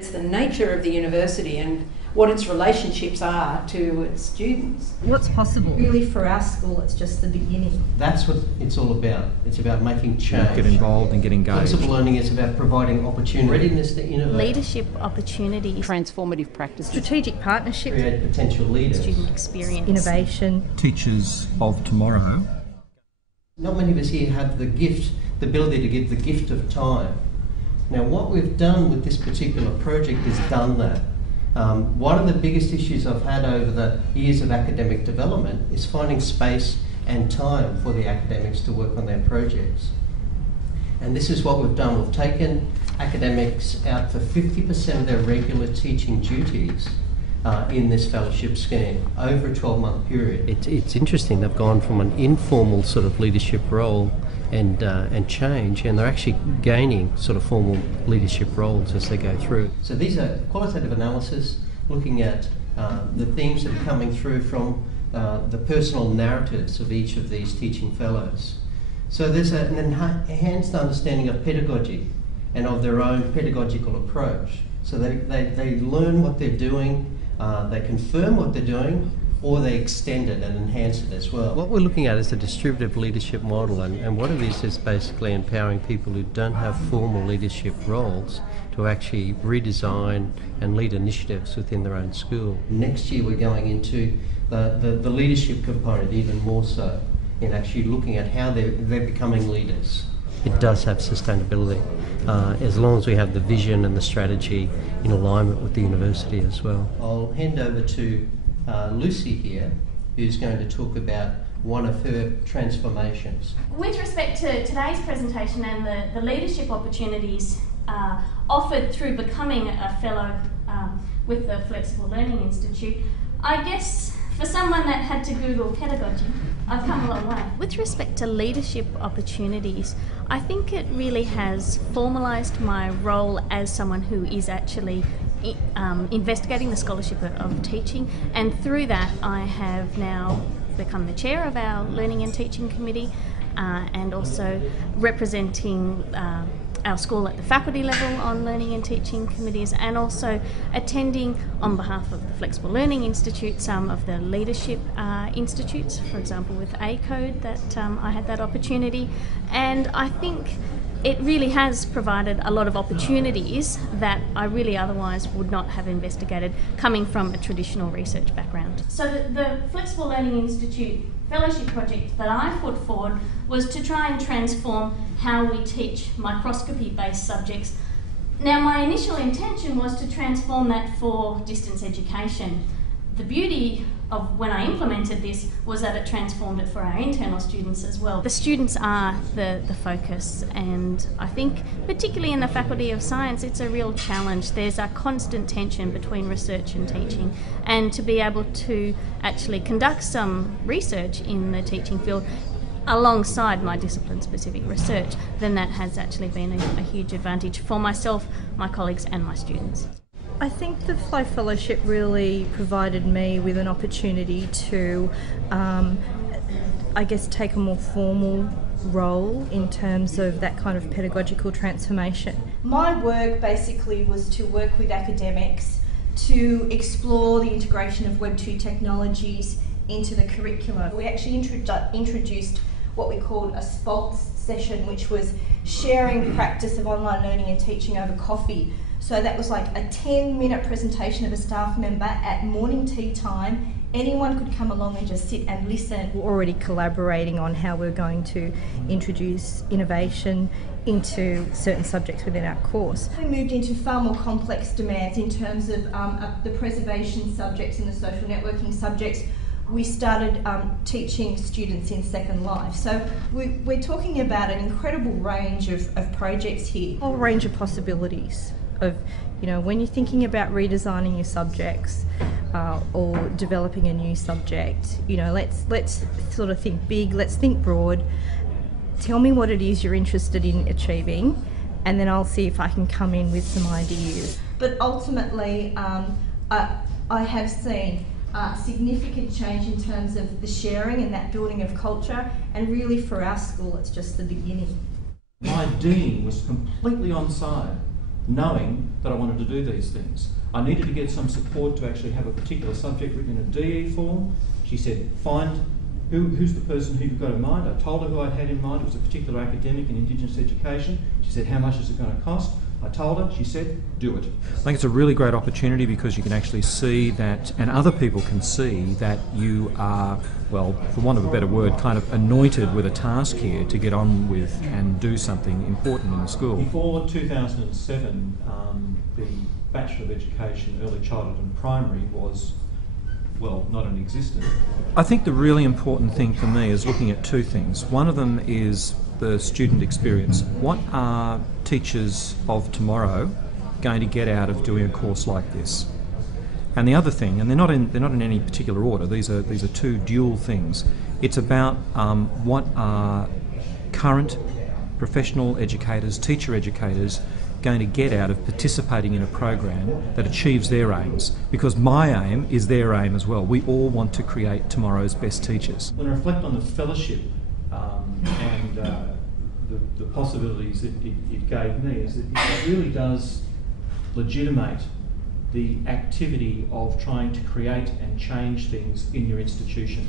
It's the nature of the university and what its relationships are to its students. What's possible? Really, for our school, it's just the beginning. That's what it's all about. It's about making change. Get involved and get engaged. Flexible learning is about providing opportunity, readiness to innovate. Leadership opportunities. Transformative practices. Strategic partnership. Create potential leaders. Student experience. Innovation. Teachers of tomorrow. Not many of us here have the gift, the ability to give the gift of time. Now what we've done with this particular project is done that. One of the biggest issues I've had over the years of academic development is finding space and time for the academics to work on their projects. And this is what we've done. We've taken academics out for 50% of their regular teaching duties in this fellowship scheme over a 12-month period. It's interesting, they've gone from an informal sort of leadership role and change, and they're actually gaining sort of formal leadership roles as they go through. So these are qualitative analysis looking at the themes that are coming through from the personal narratives of each of these teaching fellows. So there's an enhanced understanding of pedagogy and of their own pedagogical approach. So they learn what they're doing, they confirm what they're doing, or they extend it and enhance it as well. What we're looking at is a distributive leadership model, and what it is basically empowering people who don't have formal leadership roles to actually redesign and lead initiatives within their own school. Next year we're going into the leadership component even more so, in actually looking at how they're becoming leaders. It does have sustainability, as long as we have the vision and the strategy in alignment with the university as well. I'll hand over to Lucy here, who's going to talk about one of her transformations. With respect to today's presentation and the leadership opportunities offered through becoming a fellow with the Flexible Learning Institute, I guess for someone that had to Google pedagogy, I've come a long way. With respect to leadership opportunities, I think it really has formalised my role as someone who is actually investigating the scholarship of teaching, and through that I have now become the chair of our Learning and Teaching Committee and also representing our school at the faculty level on learning and teaching committees, and also attending on behalf of the Flexible Learning Institute some of the leadership institutes, for example with ACODE, that I had that opportunity. And I think it really has provided a lot of opportunities that I really otherwise would not have investigated, coming from a traditional research background. So the Flexible Learning Institute fellowship project that I put forward was to try and transform how we teach microscopy-based subjects. Now, my initial intention was to transform that for distance education. The beauty of when I implemented this was that it transformed it for our internal students as well. The students are the focus, and I think particularly in the Faculty of Science it's a real challenge. There's a constant tension between research and teaching, and to be able to actually conduct some research in the teaching field alongside my discipline-specific research, then that has actually been a huge advantage for myself, my colleagues and my students. I think the Flow Fellowship really provided me with an opportunity to, I guess, take a more formal role in terms of that kind of pedagogical transformation. My work basically was to work with academics to explore the integration of Web 2 technologies into the curriculum. We actually introduced what we called a SPOLTS session, which was sharing practice of online learning and teaching over coffee. So that was like a 10-minute presentation of a staff member at morning tea time. Anyone could come along and just sit and listen. We're already collaborating on how we're going to introduce innovation into certain subjects within our course. We moved into far more complex demands in terms of the preservation subjects and the social networking subjects. We started teaching students in Second Life. So we're talking about an incredible range of projects here. A whole range of possibilities of, you know, when you're thinking about redesigning your subjects or developing a new subject, you know, let's sort of think big, let's think broad. Tell me what it is you're interested in achieving, and then I'll see if I can come in with some ideas. But ultimately, I have seen significant change in terms of the sharing and that building of culture, and really for our school it's just the beginning. My dean was completely on side knowing that I wanted to do these things. I needed to get some support to actually have a particular subject written in a DE form. She said, find who's the person who you've got in mind. I told her who I had in mind. It was a particular academic in Indigenous education. She said, how much is it going to cost? I told her, she said, do it. I think it's a really great opportunity because you can actually see that, and other people can see that you are, well, for want of a better word, kind of anointed with a task here to get on with and do something important in the school. Before 2007, the Bachelor of Education, Early Childhood and Primary was, well, not in existence. I think the really important thing for me is looking at two things. One of them is the student experience. What are teachers of tomorrow going to get out of doing a course like this? And the other thing, and they're not in any particular order. These are two dual things. It's about what are current professional educators, teacher educators, going to get out of participating in a program that achieves their aims, because my aim is their aim as well. We all want to create tomorrow's best teachers. When I reflect on the fellowship and the possibilities it gave me, is that it really does legitimate the activity of trying to create and change things in your institution.